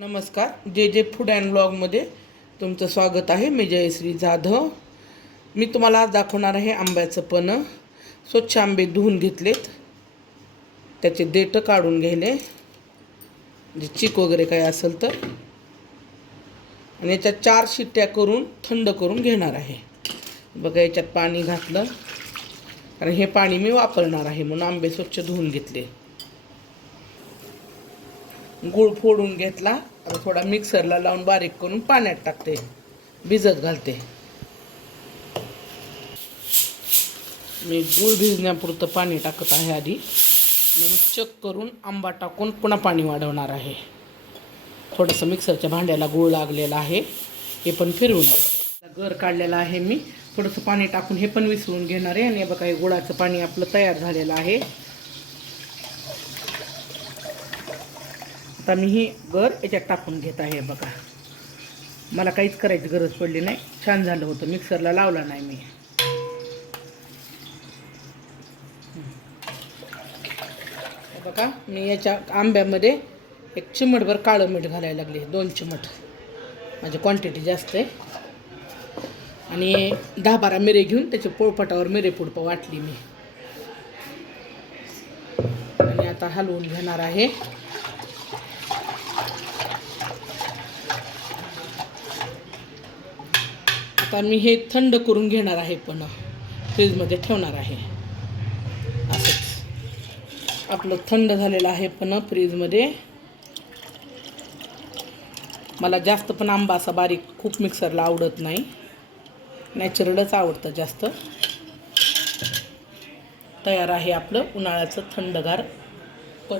नमस्कार. जे जे फूड अँड ब्लॉगमध्ये तुमचं स्वागत आहे. मी जयश्री जाधव. मी तुम्हाला आज दाखवणार आहे आंब्याचं पणं. स्वच्छ आंबे धुवून घेतलेत. त्याचे देठं काढून घेले. जे चिक वगैरे काही असेल तर. आणि याच्यात चार शिट्ट्या करून थंड करून घेणार आहे. बघा याच्यात पाणी घातलं. कारण हे पाणी मी वापरणार आहे म्हणून आंबे स्वच्छ धुवून घेतले. गूळ फोडून घेतला. आता थोडा मिक्सरला लावून बारीक करून पाण्यात टाकते. भिजत घालते. मी गूळ भिजण्यापुरतं पाणी टाकत आहे आधी. मी चक करून आंबा टाकून पुन्हा पाणी वाढवणार आहे. थोडंसं मिक्सरच्या भांड्याला गूळ लागलेला आहे. हे पण फिरवून गर काढलेला आहे मी. थोडंसं पाणी टाकून हे पण विसरून घेणार आहे. आणि बघा हे गुळाचं पाणी आपलं तयार झालेलं आहे. आता मी ही गर याच्यात टाकून घेत आहे बघा. मला काहीच करायची गरज पडली नाही. छान झालं होतं. मिक्सरला लावला नाही मी. बघा मी याच्या आंब्यामध्ये एक चिमटभर काळं मीठ घालायला लागले. दोन चिमट. माझी क्वांटिटी जास्त आहे. आणि दहा बारा मिरे घेऊन त्याच्या पोळपाटावर मिरे पुडप वाटली मी. आणि आता हलवून घेणार आहे. आता मी हे थंड करून घेणार आहे पण फ्रीजमध्ये ठेवणार आहे. असंच. आपलं थंड झालेलं आहे पण फ्रीजमध्ये. मला जास्त पण आंबा असा बारीक खूप मिक्सरला आवडत नाही. नॅचरलच आवडतं जास्त. तयार आहे आपलं उन्हाळ्याचं थंडगार पण